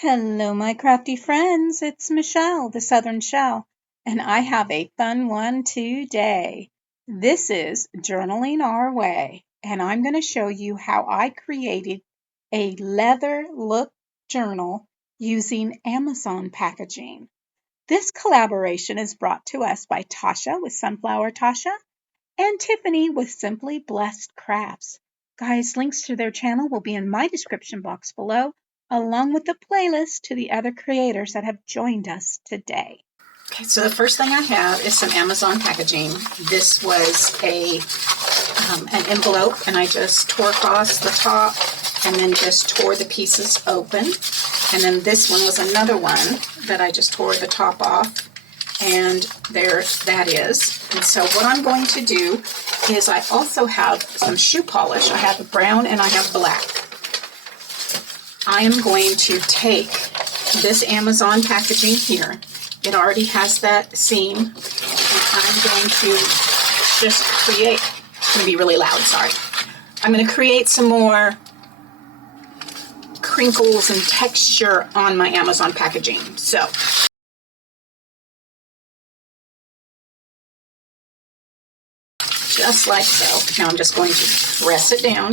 Hello, my crafty friends. It's Michelle, the Southern Shell, and I have a fun one today. This is Journaling Our Way, and I'm going to show you how I created a leather look journal using Amazon packaging. This collaboration is brought to us by Tosha with Sunflower Tosha and Tiffany with Simply Blessed Crafts. Guys, links to their channel will be in my description box below, along with the playlist to the other creators that have joined us today. Okay, so the first thing I have is some Amazon packaging. This was an envelope, and I just tore across the top and then just tore the pieces open. And then this one was another one that I just tore the top off, and there that is. And so what I'm going to do is I also have some shoe polish. I have brown and I have black. I am going to take this Amazon packaging here. It already has that seam, and I'm going to just create, it's going to be really loud, sorry. I'm going to create some more crinkles and texture on my Amazon packaging. So, just like so. Now I'm just going to press it down,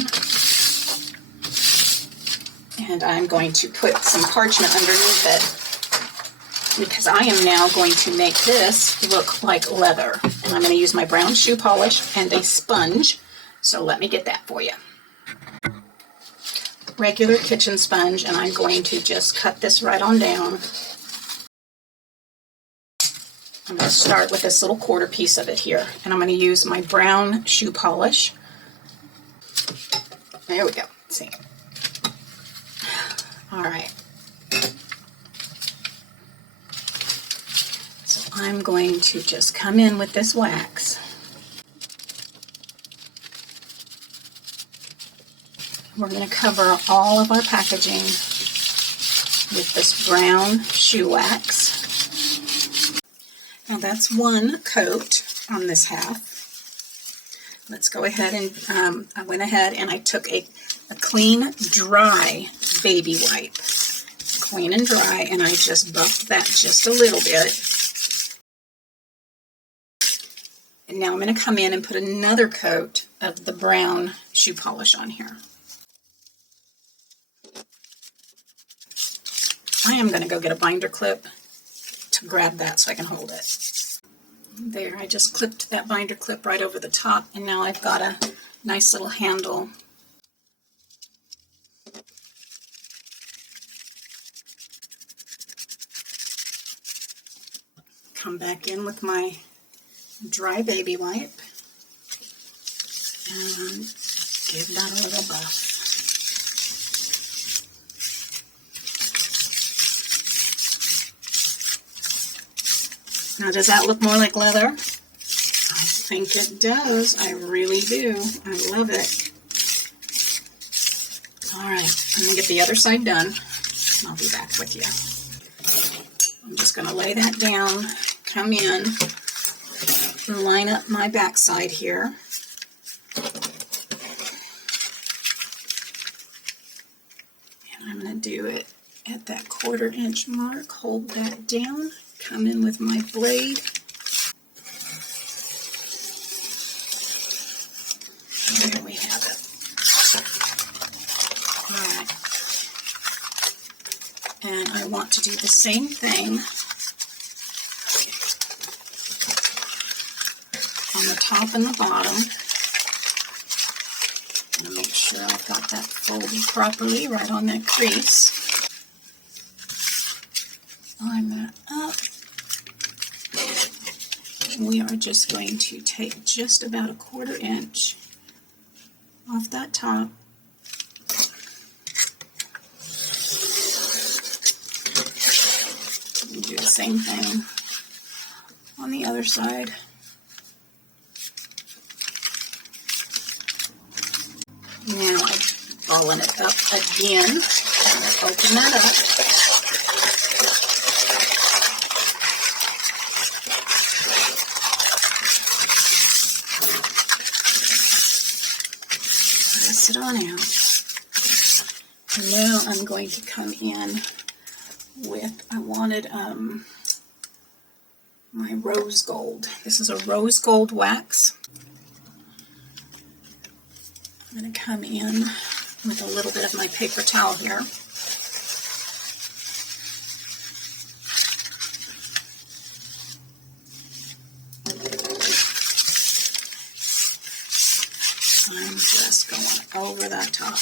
and I'm going to put some parchment underneath it, because I am now going to make this look like leather. And I'm going to use my brown shoe polish and a sponge. So let me get that for you. Regular kitchen sponge, and I'm going to just cut this right on down. I'm going to start with this little quarter piece of it here, and I'm going to use my brown shoe polish. There we go. See. All right. So I'm going to just come in with this wax. We're going to cover all of our packaging with this brown shoe wax. Now that's one coat on this half. Let's go ahead and I went ahead and I took a clean, dry baby wipe. Clean and dry, and I just buffed that just a little bit. And now I'm going to come in and put another coat of the brown shoe polish on here. I am going to go get a binder clip to grab that so I can hold it. There, I just clipped that binder clip right over the top, and now I've got a nice little handle. Come back in with my dry baby wipe and give that a little buff. Now, does that look more like leather? I think it does. I really do. I love it. All right, I'm going to get the other side done. I'll be back with you. I'm just going to lay that down, come in, line up my back side here. And I'm going to do it at that 1/4 inch mark. Hold that down. Come in with my blade. There we have it. Alright. And I want to do the same thing on the top and the bottom. I'm going to make sure I've got that folded properly right on that crease. Line that up. We are just going to take just about a 1/4 inch off that top. And do the same thing on the other side. Now I'm balling it up again. Let's open that up. Press it on out. Now I'm going to come in with, I wanted my rose gold. This is a rose gold wax. I'm going to come in with a little bit of my paper towel here. I'm just going over that top.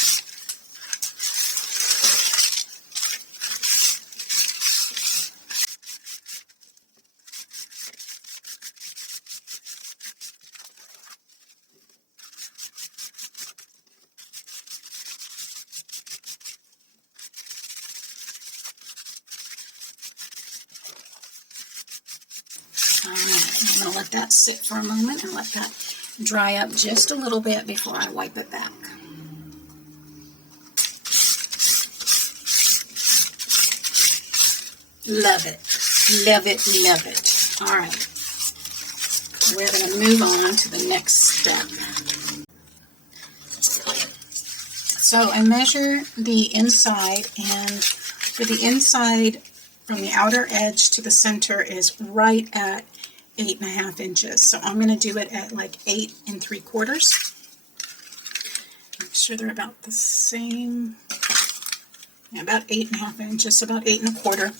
I'm going to let that sit for a moment and let that dry up just a little bit before I wipe it back. Love it. Love it, love it. All right. We're going to move on to the next step. So I measure the inside, and for the inside from the outer edge to the center is right at 8.5 inches. So I'm going to do it at like 8 3/4. Make sure they're about the same. Yeah, about 8.5 inches, about 8 1/4.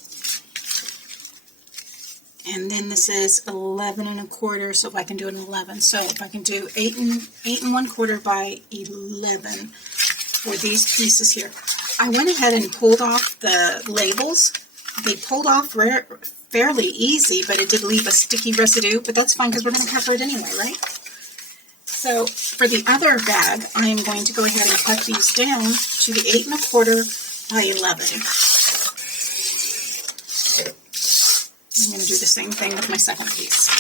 And then this is 11 1/4, so if I can do an 11. So if I can do 8 1/4 by 11 for these pieces here. I went ahead and pulled off the labels. They pulled off fairly easy, but it did leave a sticky residue, but that's fine because we're going to cover it anyway, right? So for the other bag, I am going to go ahead and cut these down to the 8 1/4 by 11. I'm going to do the same thing with my second piece.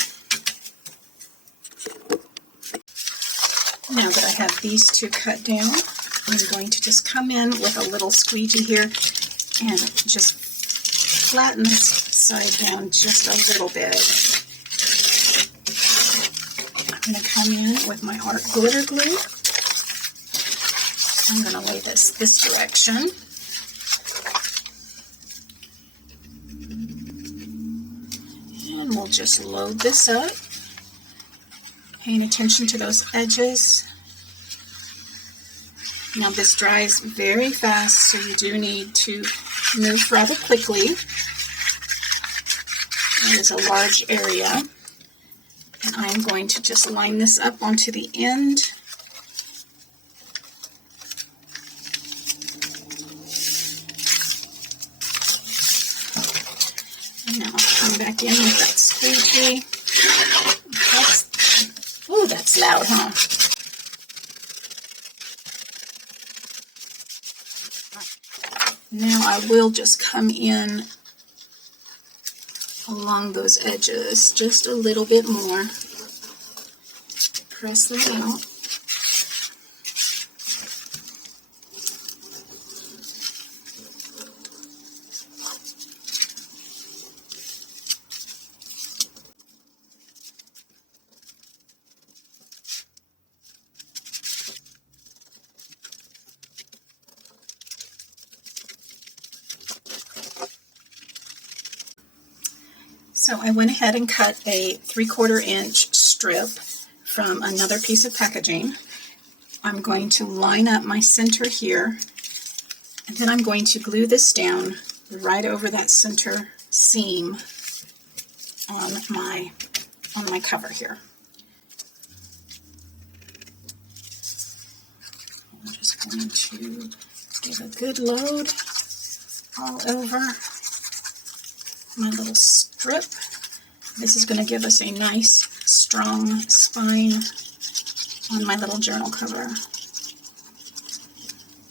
Now that I have these two cut down, I'm going to just come in with a little squeegee here and just flatten this side down just a little bit. I'm going to come in with my art glitter glue. I'm going to lay this direction. And we'll just load this up, paying attention to those edges. Now this dries very fast, so you do need to move rather quickly. It is a large area. And I'm going to just line this up onto the end. And now I'll come back in with that squeegee. Oh, that's loud, huh? Now I will just come in along those edges just a little bit more. Press that out. So I went ahead and cut a 3/4 inch strip from another piece of packaging. I'm going to line up my center here, and then I'm going to glue this down right over that center seam on my cover here. I'm just going to give a good load all over my little strip. This is going to give us a nice strong spine on my little journal cover.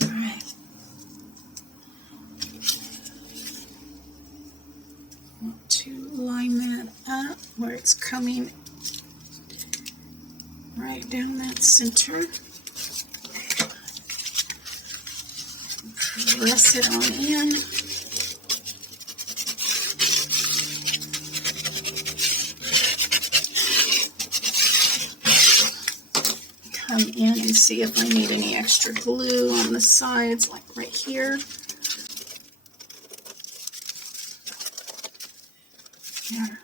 Alright. I want to line that up where it's coming right down that center. Press it on in. Come in and see if I need any extra glue on the sides, like right here. here.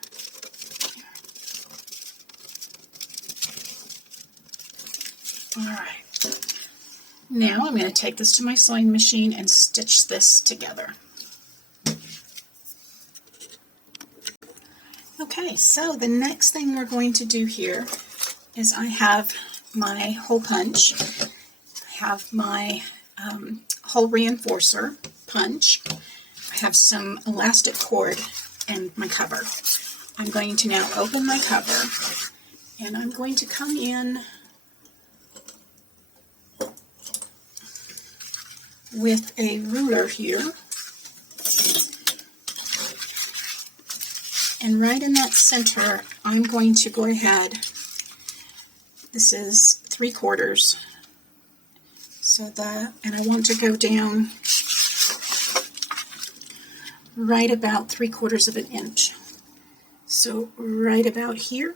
All right. Now I'm going to take this to my sewing machine and stitch this together. Okay, so the next thing we're going to do here is I have my hole punch. I have my hole reinforcer punch. I have some elastic cord and my cover. I'm going to now open my cover and I'm going to come in with a ruler here. And right in that center, I'm going to go ahead, this is 3/4, so that, and I want to go down right about 3/4 of an inch. So right about here,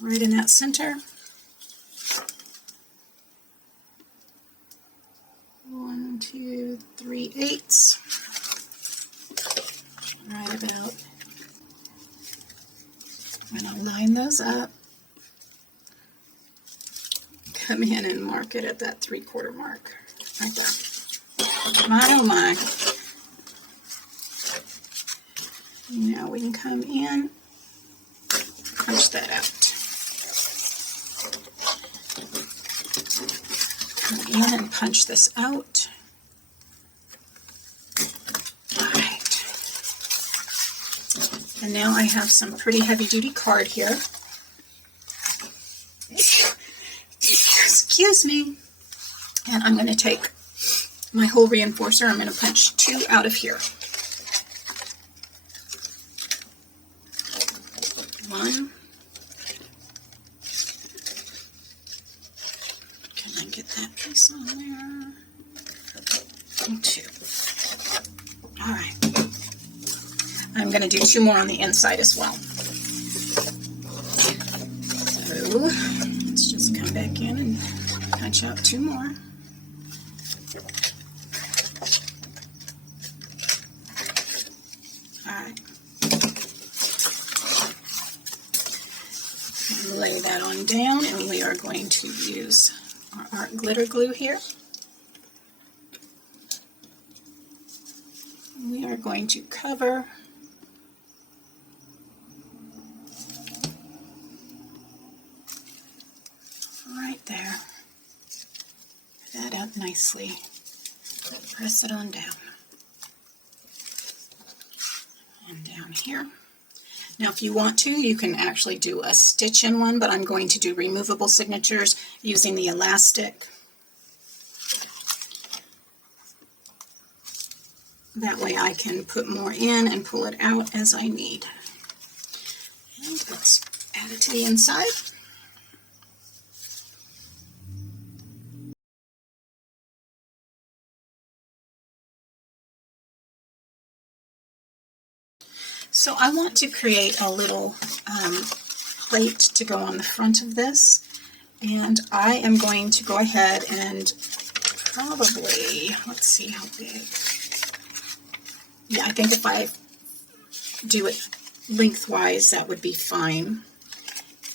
right in that center. 1, 2, 3/8. Right about, and I'll line those up, come in and mark it at that 3/4 mark, right there. My oh my. Now we can come in, punch that out. Come in and punch this out. And now I have some pretty heavy-duty card here. Excuse me. And I'm going to take my hole reinforcer. I'm going to punch 2 out of here. 1. Can I get that piece on there? And 2. All right. I'm going to do 2 more on the inside as well. So let's just come back in and punch out 2 more. All right. And lay that on down, and we are going to use our art glitter glue here. We are going to cover right there. That up nicely. Press it on down. And down here. Now if you want to, you can actually do a stitch in one, but I'm going to do removable signatures using the elastic. That way I can put more in and pull it out as I need. And let's add it to the inside. So I want to create a little plate to go on the front of this, and I am going to go ahead and probably, let's see how big. Yeah, I think if I do it lengthwise, that would be fine.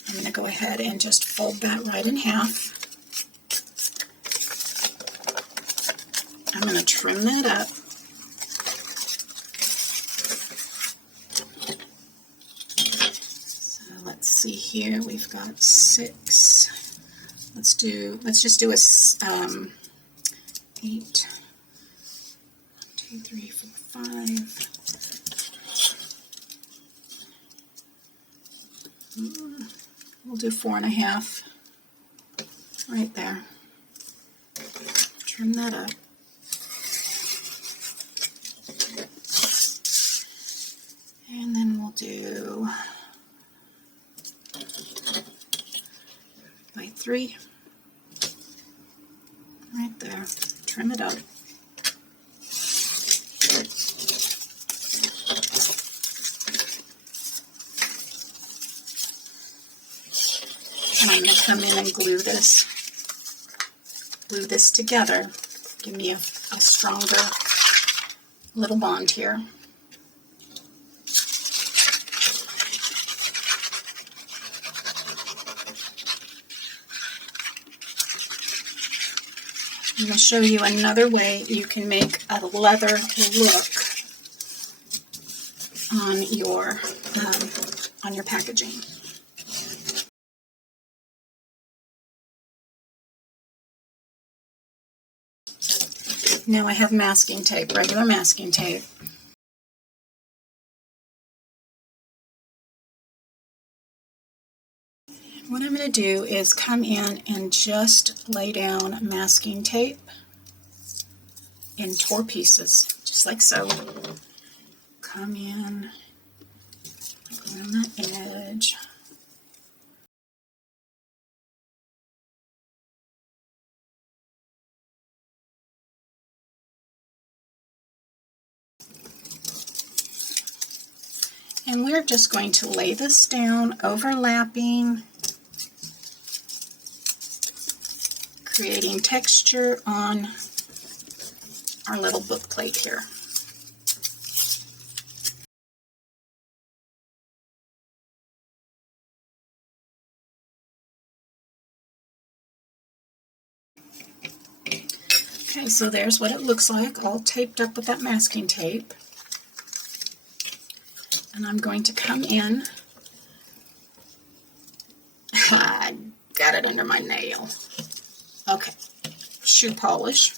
I'm going to go ahead and just fold that right in half. I'm going to trim that up. So let's see here, we've got 6. Let's just do a 8. 1, 2, 3, 4, 5. We'll do 4.5 right there. Trim that up. And then we'll do by 3 right there. Trim it up. And I'm going to come in and glue this together. Give me a stronger little bond here. I'm going to show you another way you can make a leather look on your packaging. Now I have masking tape, regular masking tape. What I'm going to do is come in and just lay down masking tape in 4 pieces, just like so. Come in on that edge. And we're just going to lay this down, overlapping, creating texture on our little book plate here. Okay, so there's what it looks like, all taped up with that masking tape. And I'm going to come in. I got it under my nail. Okay, shoe polish.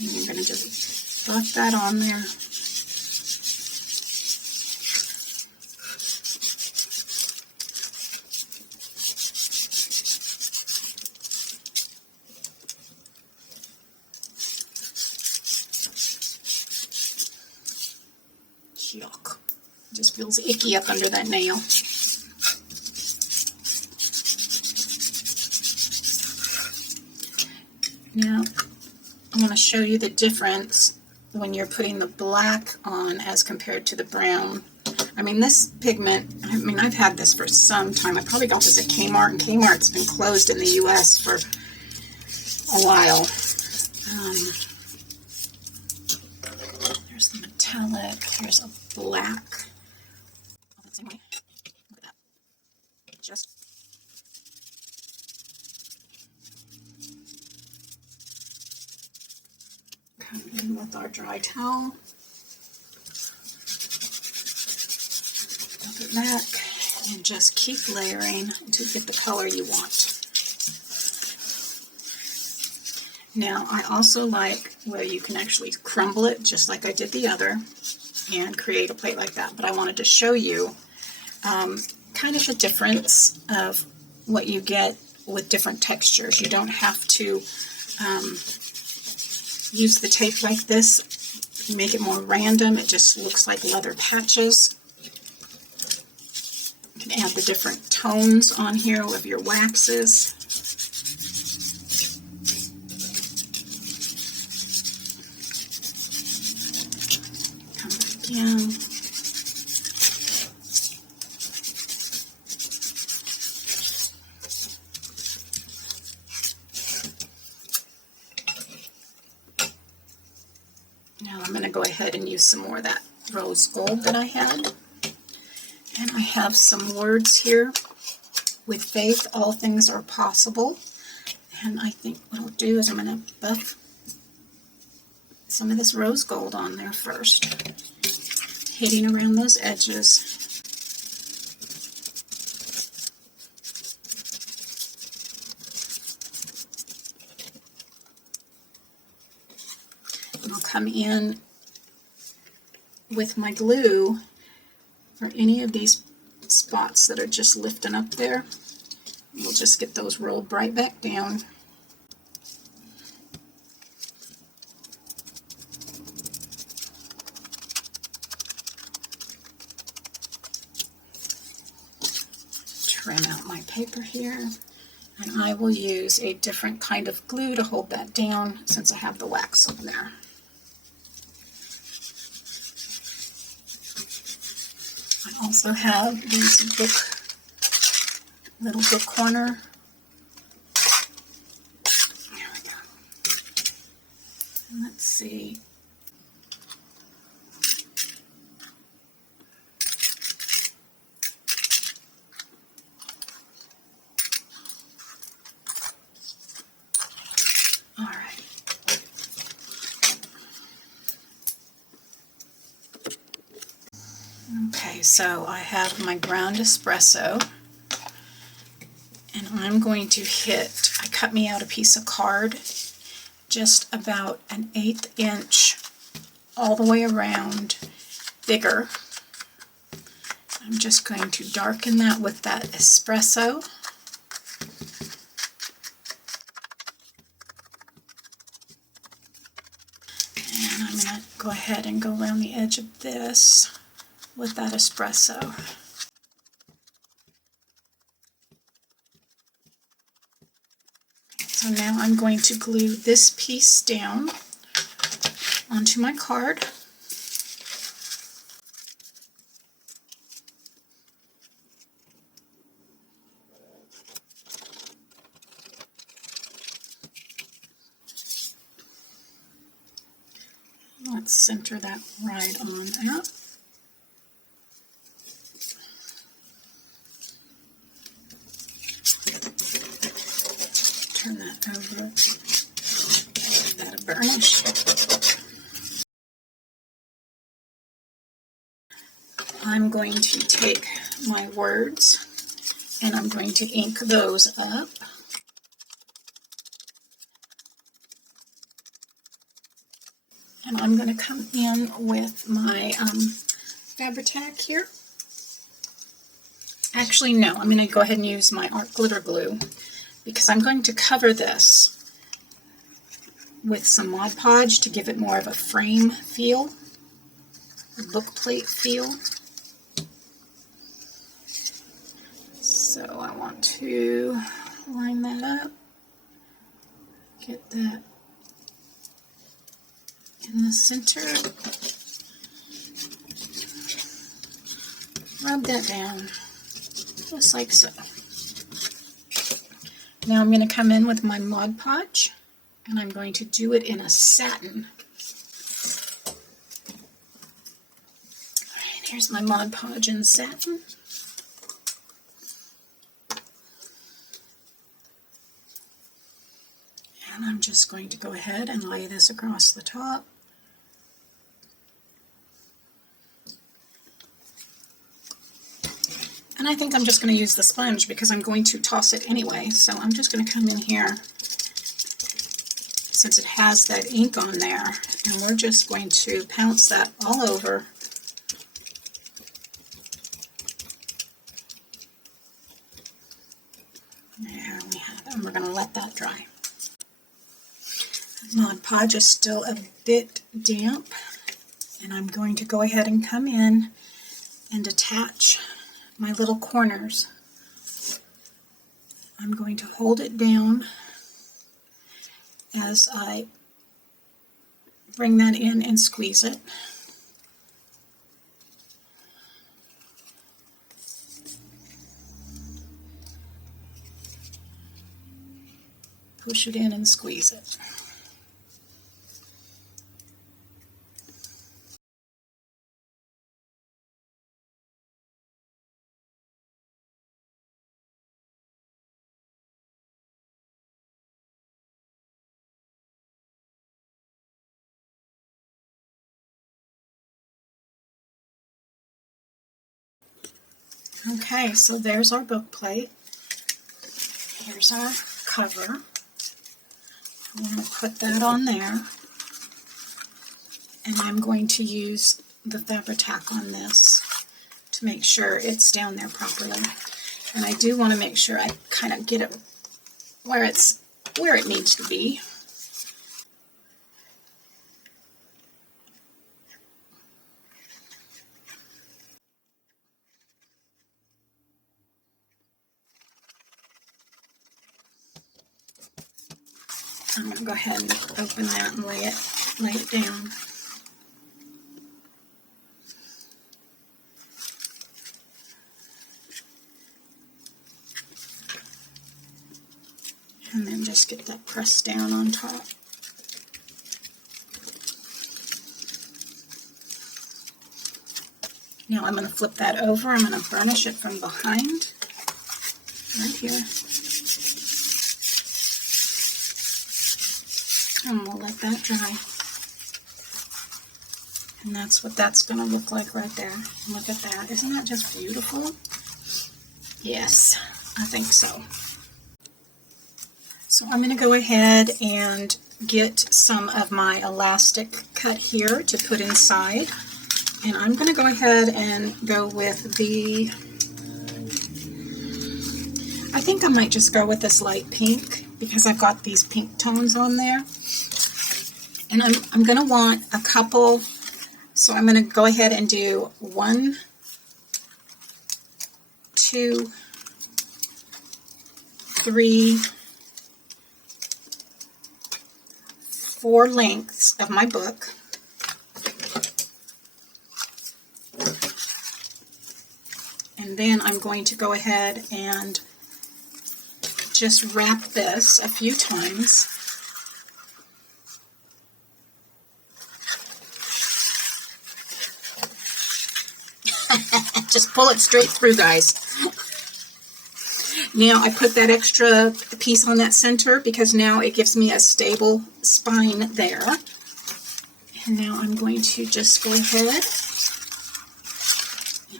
And you're going to just buff that on there. Yuck. Just feels icky up under that nail. Now, I'm going to show you the difference when you're putting the black on as compared to the brown. I mean, this pigment, I've had this for some time. I probably got this at Kmart, and Kmart's been closed in the U.S. for a while. There's the metallic. Here's a black. Oh, same way. Look at that. Just come in with our dry towel. Dump it back and just keep layering until you get the color you want. Now, I also like where you can actually crumble it just like I did the other and create a plate like that. But I wanted to show you kind of the difference of what you get with different textures. You don't have to use the tape like this. You make it more random. It just looks like leather patches. You can add the different tones on here with your waxes. Come back in. Now I'm going to go ahead and use some more of that rose gold that I had. And I have some words here. With faith, all things are possible. And I think what I'll do is I'm going to buff some of this rose gold on there first, hitting around those edges. And I'll come in with my glue for any of these spots that are just lifting up there. We'll just get those rolled right back down. Trim out my paper here, and I will use a different kind of glue to hold that down since I have the wax on there. I also have these little book corner. There we go. And let's see. so I have my ground espresso, and I'm going to hit, I cut me out a piece of card, just about an 1/8 inch all the way around, bigger. I'm just going to darken that with that espresso. And I'm going to go ahead and go around the edge of this with that espresso. So now I'm going to glue this piece down onto my card. Let's center that right on up. Turn that over. Give that a burnish. I'm going to take my words and I'm going to ink those up. And I'm going to come in with my Fabri-Tac here. Actually, no, I'm going to go ahead and use my art glitter glue because I'm going to cover this with some Mod Podge to give it more of a frame feel, a book plate feel. So I want to line that up, get that in the center, rub that down, just like so. Now I'm going to come in with my Mod Podge, and I'm going to do it in a satin. Alright, here's my Mod Podge in satin. And I'm just going to go ahead and lay this across the top. And I think I'm just going to use the sponge because I'm going to toss it anyway. So I'm just going to come in here, since it has that ink on there, and we're just going to pounce that all over. There we have it, and we're going to let that dry. Mod Podge is still a bit damp, and I'm going to go ahead and come in and attach my little corners. I'm going to hold it down as I bring that in and squeeze it. Push it in and squeeze it. Okay, so there's our book plate. Here's our cover. I'm going to put that on there, and I'm going to use the Fabri-Tac on this to make sure it's down there properly. And I do want to make sure I kind of get it where it needs to be. I'm going to go ahead and open that and lay it down. And then just get that pressed down on top. Now I'm going to flip that over. I'm going to burnish it from behind, right here. And we'll let that dry. And that's what that's going to look like right there. Look at that. Isn't that just beautiful? Yes, I think so. So I'm going to go ahead and get some of my elastic cut here to put inside. And I'm going to go ahead and go with the, I think I might just go with this light pink because I've got these pink tones on there. And I'm going to want a couple, so I'm going to go ahead and do 1, 2, 3, 4 lengths of my book. And then I'm going to go ahead and just wrap this a few times. Just pull it straight through, guys. Now I put that extra piece on that center because now it gives me a stable spine there. And now I'm going to just go ahead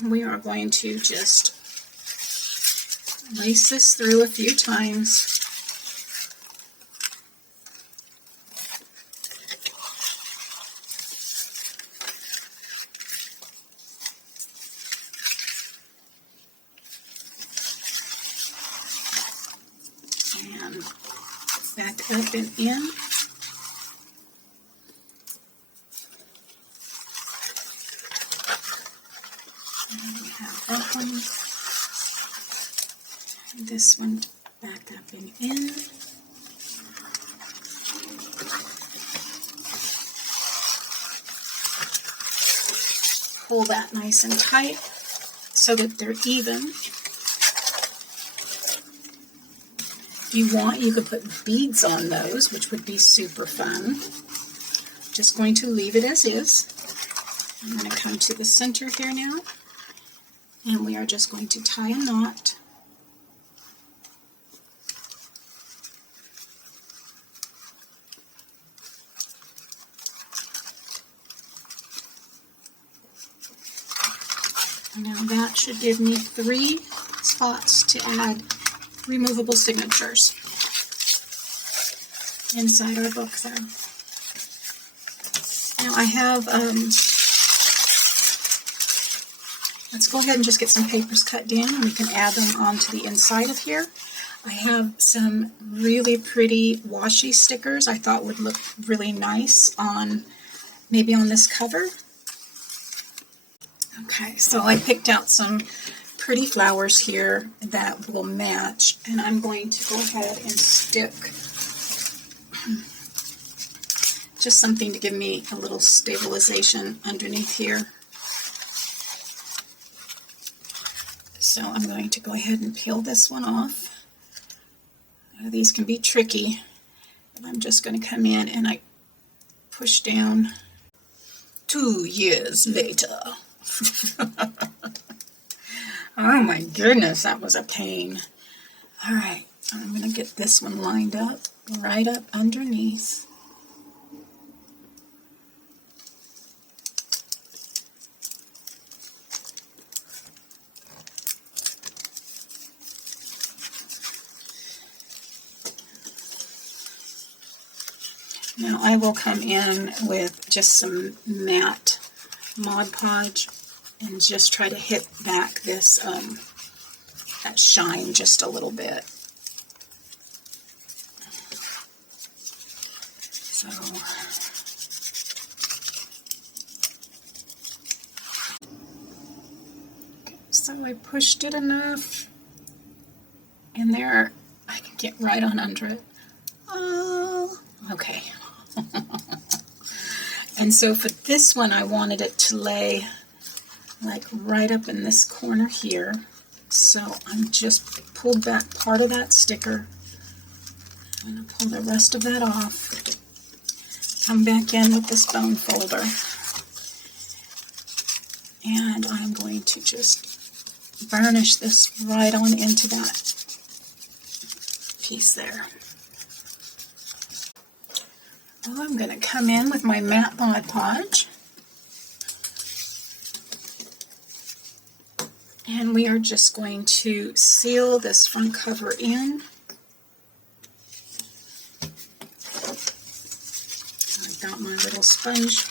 and we are going to just lace this through a few times. And back up and in. And we have that one. And this one back up and in. Pull that nice and tight so that they're even. If you want, you could put beads on those, which would be super fun. Just going to leave it as is. I'm going to come to the center here now, and we are just going to tie a knot. Now that should give me 3 spots to add removable signatures inside our book there. Now I have, let's go ahead and just get some papers cut down and we can add them onto the inside of here. I have some really pretty washi stickers I thought would look really nice on, maybe on this cover. Okay, so I picked out some pretty flowers here that will match, and I'm going to go ahead and stick just something to give me a little stabilization underneath here. So I'm going to go ahead and peel this one off. Now, these can be tricky, but I'm just going to come in and I push down. 2 years later. Oh my goodness, that was a pain. All right, I'm going to get this one lined up right up underneath. Now I will come in with just some matte Mod Podge and just try to hit back this that shine just a little bit. So I pushed it enough, and there I can get right on under it. Oh, okay. And so for this one, I wanted it to lay like right up in this corner here. So I'm just pulled back part of that sticker. I'm going to pull the rest of that off. Come back in with this bone folder. And I'm going to just burnish this right on into that piece there. Well, I'm going to come in with my matte Mod Podge And we are just going to seal this front cover in. I've got my little sponge.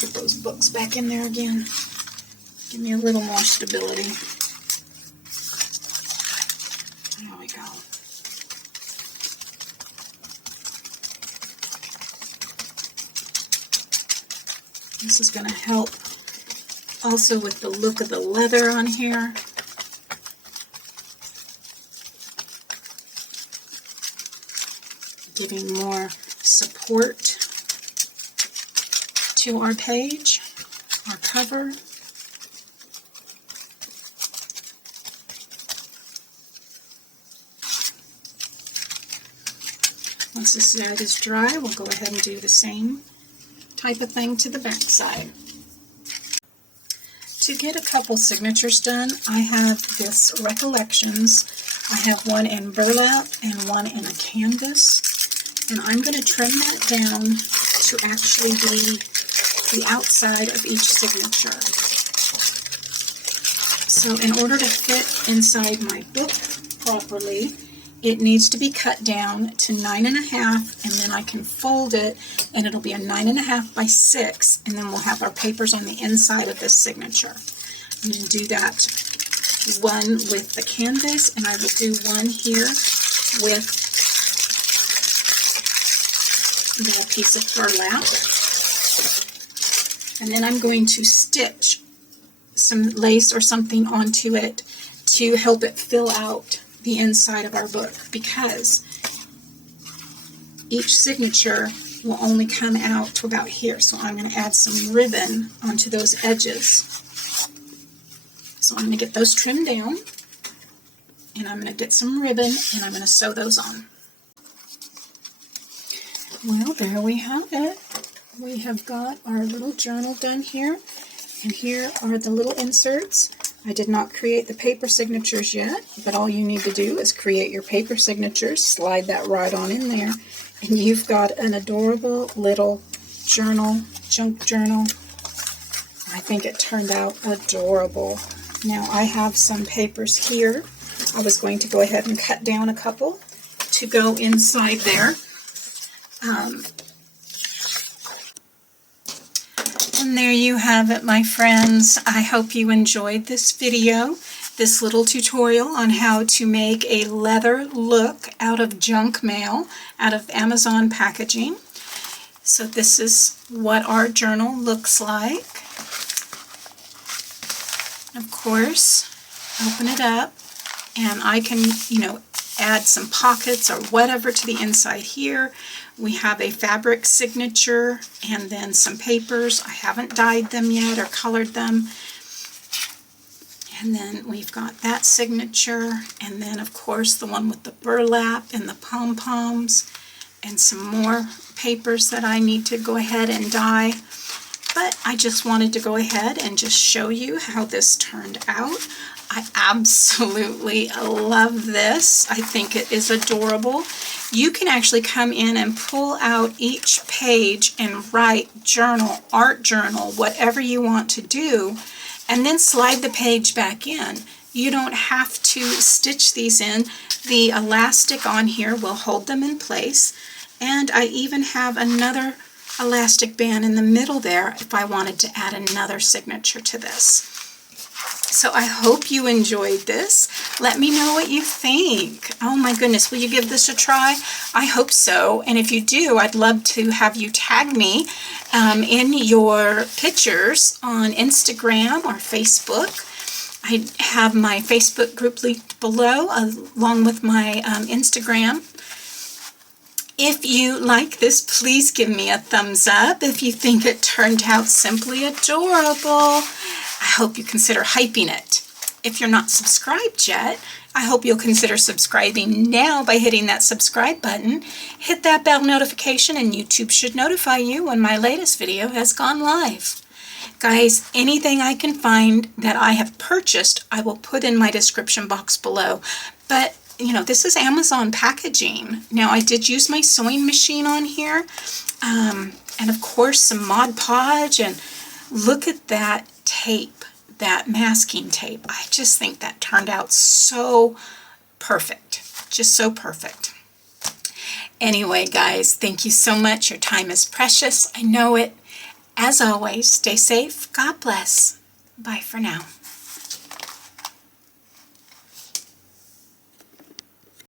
Put those books back in there again. Give me a little more stability. There we go. This is going to help also with the look of the leather on here. Giving more support to our page, our cover. Once this side is dry, we'll go ahead and do the same type of thing to the back side. To get a couple signatures done, I have this Recollections. I have one in burlap and one in a canvas. And I'm going to trim that down to actually be the outside of each signature. So in order to fit inside my book properly, it needs to be cut down to 9.5, and then I can fold it, and it'll be a 9.5 by 6, and then we'll have our papers on the inside of this signature. I'm going to do that one with the canvas, and I will do one here with the piece of burlap. And then I'm going to stitch some lace or something onto it to help it fill out the inside of our book, because each signature will only come out to about here. So I'm going to add some ribbon onto those edges. So I'm going to get those trimmed down, and I'm going to get some ribbon, and I'm going to sew those on. Well, there we have it. We have got our little journal done here, and here are the little inserts. I did not create the paper signatures yet, but all you need to do is create your paper signatures, slide that right on in there, and you've got an adorable little journal, junk journal. I think it turned out adorable. Now I have some papers here. I was going to go ahead and cut down a couple to go inside there. And there you have it, my friends. I hope you enjoyed this video, this little tutorial on how to make a leather look out of junk mail, out of Amazon packaging. So this is what our journal looks like. Of course, open it up, and I can, add some pockets or whatever to the inside here. We have a fabric signature and then some papers. I haven't dyed them yet or colored them. And then we've got that signature, and then of course the one with the burlap and the pom-poms, and some more papers that I need to go ahead and dye. But I just wanted to go ahead and just show you how this turned out. I absolutely love this. I think it is adorable. You can actually come in and pull out each page and write journal, art journal, whatever you want to do, and then slide the page back in. You don't have to stitch these in. The elastic on here will hold them in place, and I even have another elastic band in the middle there if I wanted to add another signature to this. So I hope you enjoyed this. Let me know what you think. Oh my goodness, will you give this a try? I hope so. And if you do, I'd love to have you tag me in your pictures on Instagram or Facebook. I have my Facebook group linked below along with my Instagram. If you like this, please give me a thumbs up. If you think it turned out simply adorable, I hope you consider hyping it. If you're not subscribed yet, I hope you'll consider subscribing now by hitting that subscribe button. Hit that bell notification, and YouTube should notify you when my latest video has gone live. Guys, anything I can find that I have purchased, I will put in my description box below. But this is Amazon packaging. Now, I did use my sewing machine on here, and of course some Mod Podge, and look at that tape, that masking tape. I just think that turned out so perfect, just so perfect. Anyway, guys, thank you so much. Your time is precious. I know it. As always, stay safe. God bless. Bye for now.